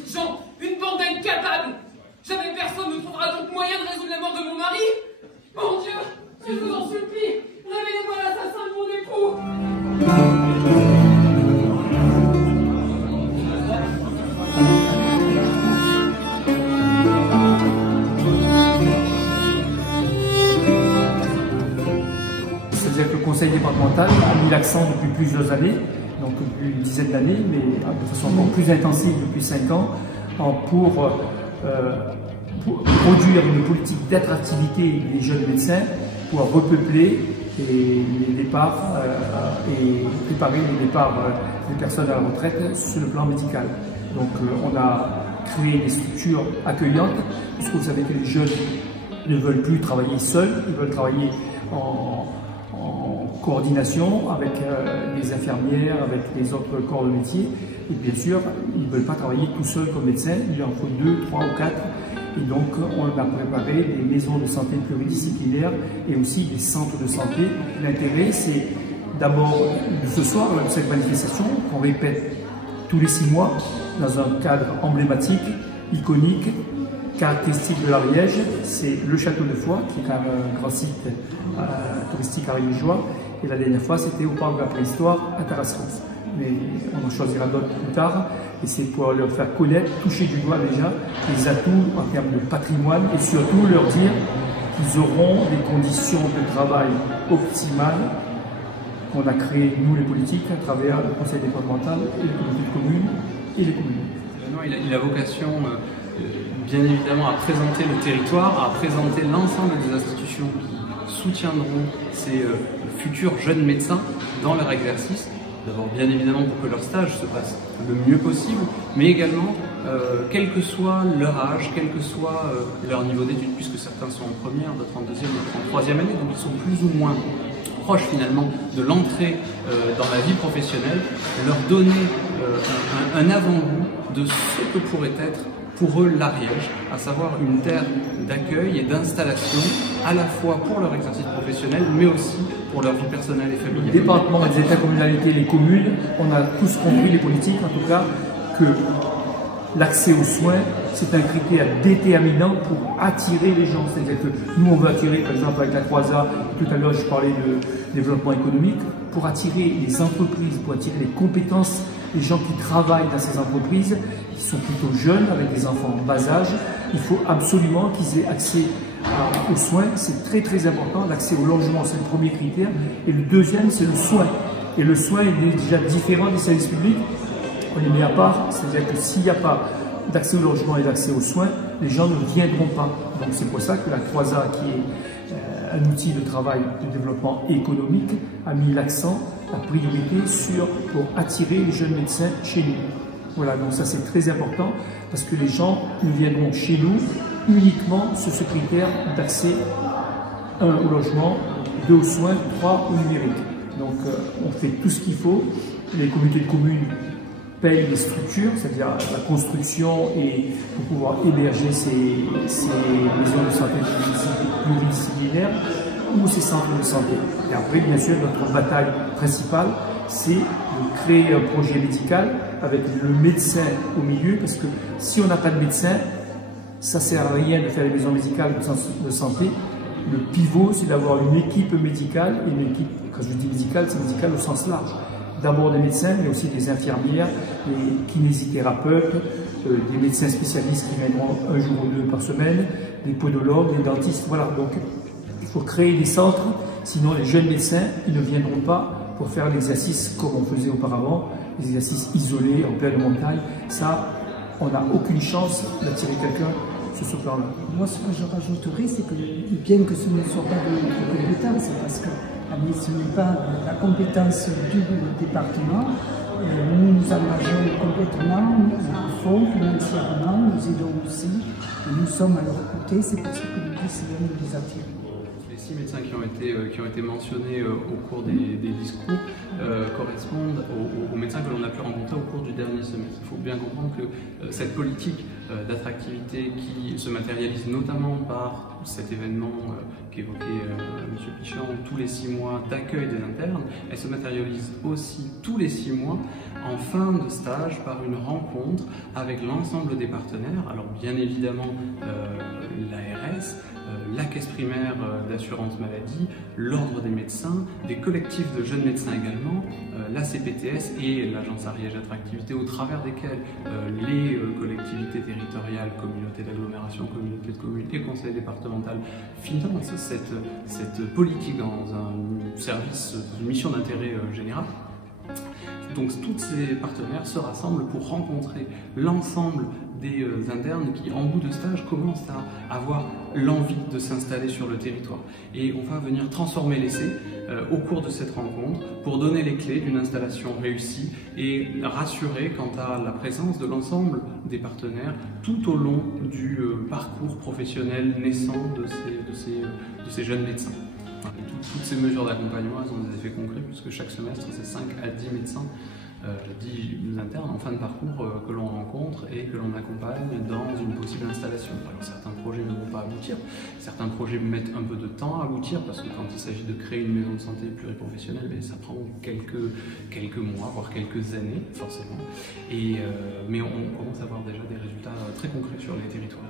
petites gens, une bande d'incapables. Jamais personne ne trouvera donc moyen de résoudre la mort de mon mari. Mon Dieu, je vous en supplie, révélez-moi l'assassin de mon époux. C'est-à-dire que le conseil départemental a mis l'accent depuis plusieurs années, donc depuis une dizaine d'années, mais de façon encore plus intensive depuis 5 ans, pour produire une politique d'attractivité des jeunes médecins, pour repeupler les départs et préparer les départs des personnes à la retraite sur le plan médical. Donc on a créé des structures accueillantes, puisque vous savez que les jeunes ne veulent plus travailler seuls, ils veulent travailler en coordination avec les infirmières, avec les autres corps de métier. Et bien sûr, ils ne veulent pas travailler tout seuls comme médecins, il en faut 2, 3 ou 4. Et donc, on a préparé des maisons de santé pluridisciplinaires et aussi des centres de santé. L'intérêt, c'est d'abord de ce soir, de cette manifestation, qu'on répète tous les 6 mois dans un cadre emblématique, iconique, caractéristique de l'Ariège, c'est le château de Foix, qui est quand même un grand site touristique ariégeois. Et la dernière fois, c'était au parc de la préhistoire à Tarascon. Mais on en choisira d'autres plus tard. Et c'est pour leur faire connaître, toucher du doigt déjà les atouts en termes de patrimoine et surtout leur dire qu'ils auront des conditions de travail optimales qu'on a créées, nous les politiques, à travers le conseil départemental et le comité de communes et les communes. Il a vocation bien évidemment à présenter le territoire, à présenter l'ensemble des institutions qui soutiendront ces futurs jeunes médecins dans leur exercice. D'abord bien évidemment pour que leur stage se passe le mieux possible, mais également quel que soit leur âge, quel que soit leur niveau d'études, puisque certains sont en première, d'autres en deuxième, d'autres en troisième année, donc ils sont plus ou moins proches finalement de l'entrée dans la vie professionnelle, leur donner un avant-goût de ce que pourrait être pour eux l'Ariège, à savoir une terre d'accueil et d'installation à la fois pour leur exercice professionnel, mais aussi pour leur vie personnelle et familiale. Le département, les intercommunalités, les communes, on a tous compris, les politiques en tout cas, que l'accès aux soins, c'est un critère déterminant pour attirer les gens. C'est-à-dire que nous, on veut attirer, par exemple, avec la Croisa, tout à l'heure, je parlais de développement économique, pour attirer les entreprises, pour attirer les compétences, les gens qui travaillent dans ces entreprises, qui sont plutôt jeunes, avec des enfants en bas âge. Il faut absolument qu'ils aient accès aux soins. C'est très très important. L'accès au logement, c'est le premier critère. Et le deuxième, c'est le soin. Et le soin, il est déjà différent des services publics. On les met à part. C'est-à-dire que s'il n'y a pas d'accès au logement et d'accès aux soins, les gens ne viendront pas. Donc c'est pour ça que la Croisa, qui est un outil de travail de développement économique, a mis l'accent, la priorité pour attirer les jeunes médecins chez nous. Voilà, donc ça c'est très important parce que les gens ne viendront chez nous uniquement sur ce critère d'accès 1 au logement, 2 aux soins, 3 au numérique. Donc on fait tout ce qu'il faut. Les communautés de communes payent les structures, c'est-à-dire la construction et pour pouvoir héberger ces maisons de santé pluridisciplinaires ou ces centres de santé. Et après, bien sûr, notre bataille principale, c'est de créer un projet médical avec le médecin au milieu, parce que si on n'a pas de médecin, ça ne sert à rien de faire les maisons médicales de santé. Le pivot, c'est d'avoir une équipe médicale, et une équipe, quand je dis médicale, c'est médical au sens large. D'abord des médecins, mais aussi des infirmières, des kinésithérapeutes, des médecins spécialistes qui viendront un jour ou 2 par semaine, des podologues, des dentistes, voilà. Donc il faut créer des centres, sinon les jeunes médecins, ils ne viendront pas pour faire l'exercice comme on faisait auparavant, les exercices isolés en pleine montagne. Ça, on n'a aucune chance d'attirer quelqu'un sur ce plan-là. Moi, ce que je rajouterais, c'est que bien que ce ne soit pas de notre compétence, parce que ce n'est pas la compétence du département, nous nous engageons complètement, au fond, financièrement, nous aidons aussi, et nous sommes à leur côté, c'est pour ça que nous décidons de les attirer. Les 6 médecins qui ont été mentionnés au cours des discours correspondent aux médecins que l'on a pu rencontrer au cours du dernier semestre. Il faut bien comprendre que cette politique d'attractivité qui se matérialise notamment par cet événement qu'évoquait M. Pichon, tous les 6 mois d'accueil des internes, elle se matérialise aussi tous les 6 mois en fin de stage par une rencontre avec l'ensemble des partenaires. Alors bien évidemment l'ARS, la caisse primaire d'assurance maladie, l'ordre des médecins, des collectifs de jeunes médecins également, la CPTS et l'agence Ariège Attractivité, au travers desquels les collectivités territoriales, communautés d'agglomération, communautés de communes et conseils départemental financent cette politique dans un service, une mission d'intérêt général. Donc tous ces partenaires se rassemblent pour rencontrer l'ensemble des internes qui, en bout de stage, commencent à avoir l'envie de s'installer sur le territoire. Et on va venir transformer l'essai au cours de cette rencontre pour donner les clés d'une installation réussie et rassurer quant à la présence de l'ensemble des partenaires tout au long du parcours professionnel naissant de ces jeunes médecins. Toutes ces mesures d'accompagnement ont des effets concrets puisque chaque semestre, c'est 5 à 10 médecins, 10 internes en fin de parcours que l'on rencontre et que l'on accompagne dans une possible installation. Alors, certains projets ne vont pas aboutir, certains projets mettent un peu de temps à aboutir parce que quand il s'agit de créer une maison de santé pluriprofessionnelle, ça prend quelques mois, voire quelques années forcément. Mais on commence à avoir déjà des résultats très concrets sur les territoires.